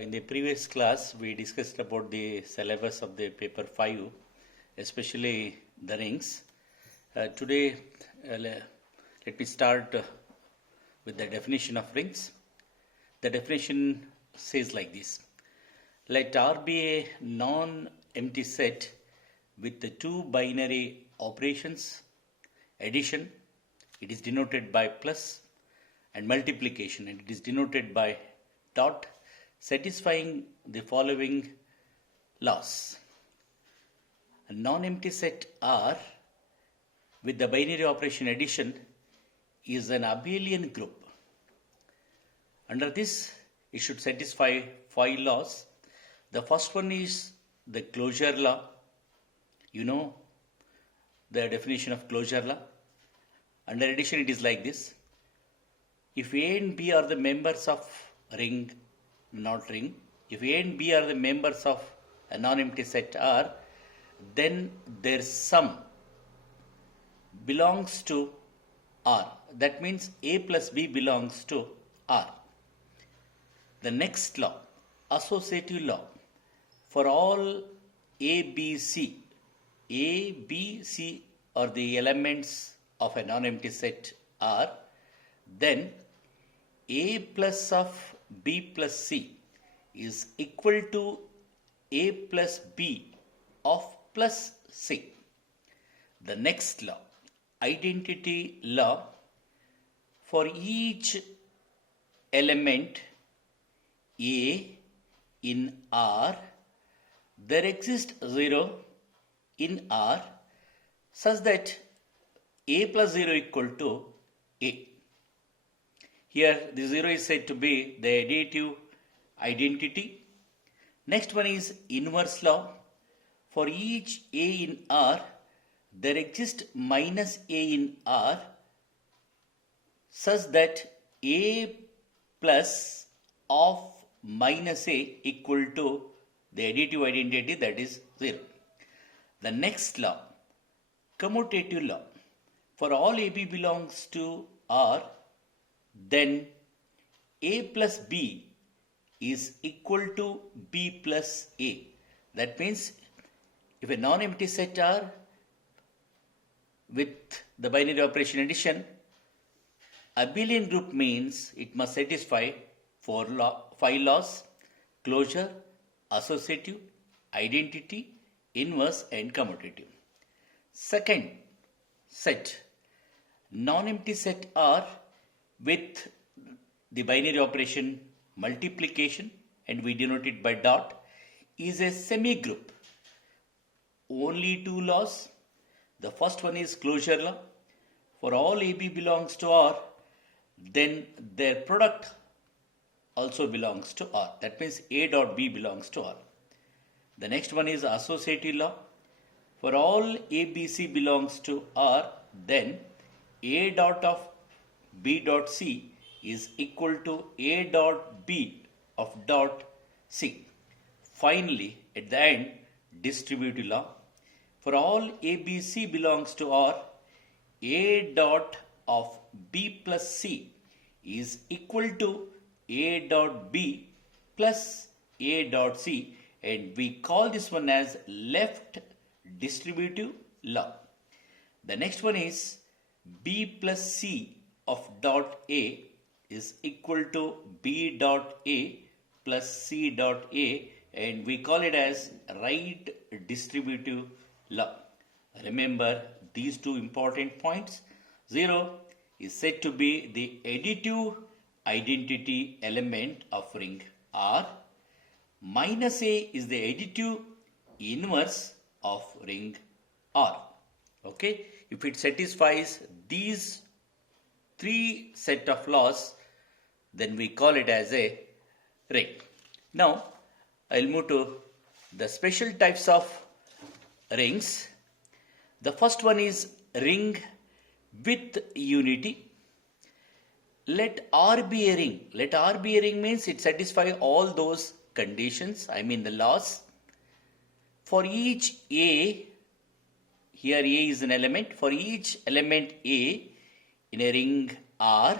In the previous class, we discussed about the syllabus of the paper 5, especially the rings. Today, let me start with the definition of rings. The definition says like this. Let R be a non-empty set with the two binary operations, addition, it is denoted by plus, and multiplication, and it is denoted by dot, satisfying the following laws. A non-empty set R with the binary operation addition is an abelian group. Under this, it should satisfy 5 laws. The first one is the closure law. You know the definition of closure law. Under addition, it is like this. If A and B are the members of ring, not ring, if A and B are the members of a non-empty set R, then their sum belongs to R. That means A plus B belongs to R. The next law, associative law, for all A, B, C are the elements of a non-empty set R, then A plus of B plus C is equal to A plus B of plus C. The next law, identity law, for each element A in R, there exists 0 in R such that A plus 0 equal to A. Here the 0 is said to be the additive identity. Next one is inverse law. For each A in R, there exists minus A in R such that A plus of minus A equal to the additive identity, that is 0. The next law, commutative law. For all AB belongs to R, then A plus B is equal to B plus A. That means if a non-empty set R with the binary operation addition, abelian group means it must satisfy 5 laws: closure, associative, identity, inverse, and commutative. Second set, non-empty set R with the binary operation multiplication, and we denote it by dot, is a semi-group. Only 2 laws. The first one is closure law. For all AB belongs to R, then their product also belongs to R. That means A dot B belongs to R. The next one is associative law. For all ABC belongs to R, then A dot of B dot C is equal to A dot B of dot C. Finally, at the end, distributive law. For all ABC belongs to R, A dot of B plus C is equal to A dot B plus A dot C, and we call this one as left distributive law. The next one is B plus C of dot A is equal to B dot A plus C dot A, and we call it as right distributive law. Remember these two important points. 0 is said to be the additive identity element of ring R. Minus A is the additive inverse of ring R. Okay, if it satisfies these 3 set of laws, then we call it as a ring. Now, I'll move to the special types of rings. The first one is ring with unity. Let R be a ring. Let R be a ring means it satisfies all those conditions, I mean the laws. For each A, here A is an element, for each element A in a ring R,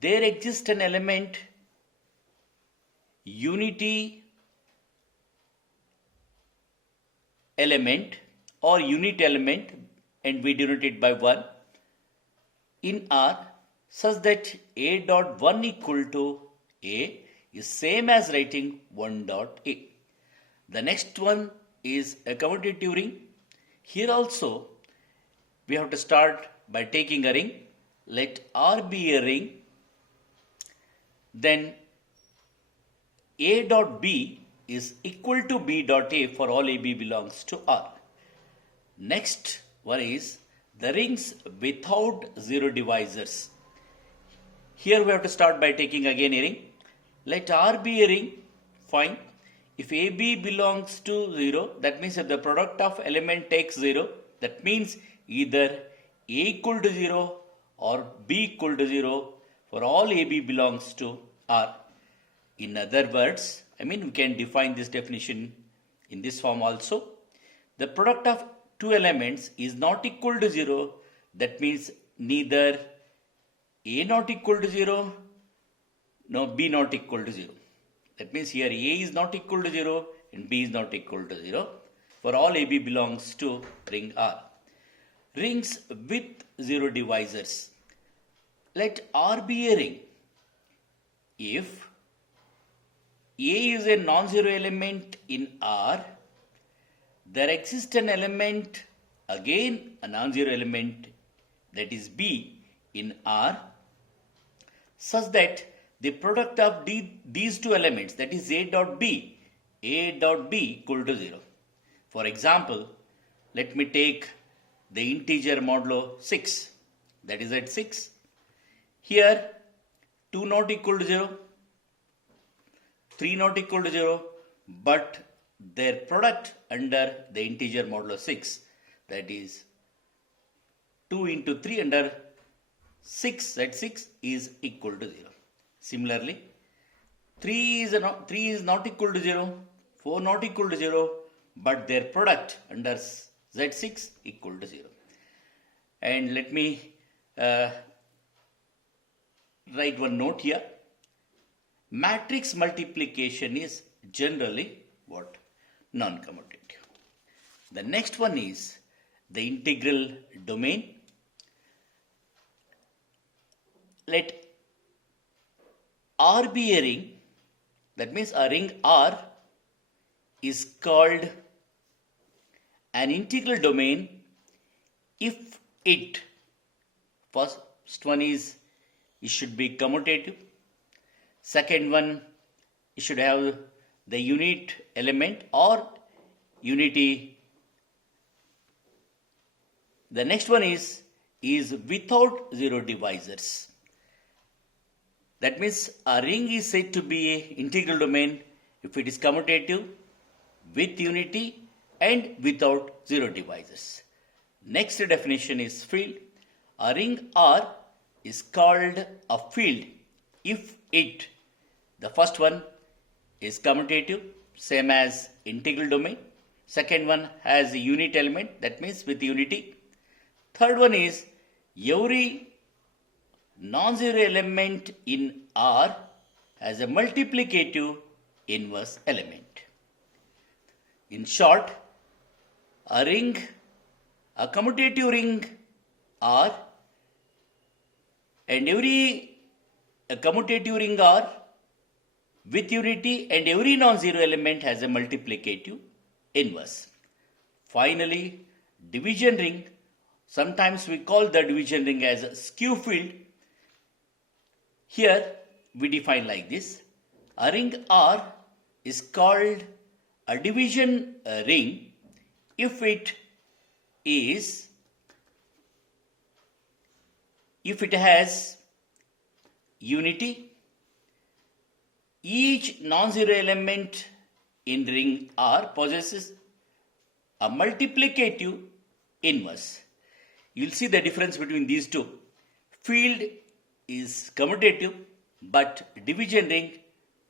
there exists an element unity element or unit element and we denote it by 1 in R such that A dot 1 equal to A is same as writing 1 dot A. The next one is a commutative ring. Here also we have to start by taking a ring. Let R be a ring. Then A dot B is equal to B dot A for all AB belongs to R. Next one is the rings without zero divisors. Here we have to start by taking again a ring. Let R be a ring. Fine. If AB belongs to 0, that means if the product of element takes 0, that means either A equal to 0 or B equal to 0 for all AB belongs to R. In other words, we can define this definition in this form also. The product of two elements is not equal to 0, that means neither A not equal to 0, nor B not equal to 0. That means here A is not equal to 0 and B is not equal to 0. For all AB belongs to ring R. Rings with zero divisors. Let R be a ring. If A is a non-zero element in R, there exists an element, again a non-zero element, that is B in R, such that the product of these two elements, that is A dot B equal to 0. For example, let me take the integer modulo 6, that is at 6. Here 2 not equal to 0, 3 not equal to 0, but their product under the integer modulo 6, that is 2 into 3 under 6 at 6 is equal to 0. Similarly, 3 is not equal to 0, 4 not equal to 0, but their product under Z6 equal to 0. And let me write one note here. Matrix multiplication is generally what? Non-commutative. The next one is the integral domain. Let R be a ring, that means a ring R is called an integral domain if it, first one is, it should be commutative. Second one, it should have the unit element or unity. The next one is without zero divisors. That means a ring is said to be an integral domain if it is commutative, with unity and without zero divisors. Next definition is field. A ring R is called a field if it, the first one is commutative, same as integral domain. Second one has a unit element, that means with unity. Third one is every non-zero element in R has a multiplicative inverse element. In short, a commutative ring R and every commutative ring R with unity and every non-zero element has a multiplicative inverse. Finally, division ring, sometimes we call the division ring as a skew field. Here we define like this. A ring R is called a division ring if it has unity. Each non-zero element in ring R possesses a multiplicative inverse. You will see the difference between these two. Field is commutative, but division ring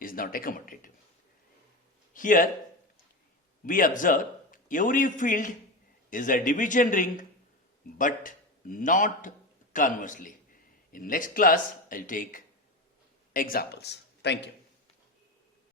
is not a commutative. Here we observe every field is a division ring, but not conversely. In next class, I'll take examples. Thank you.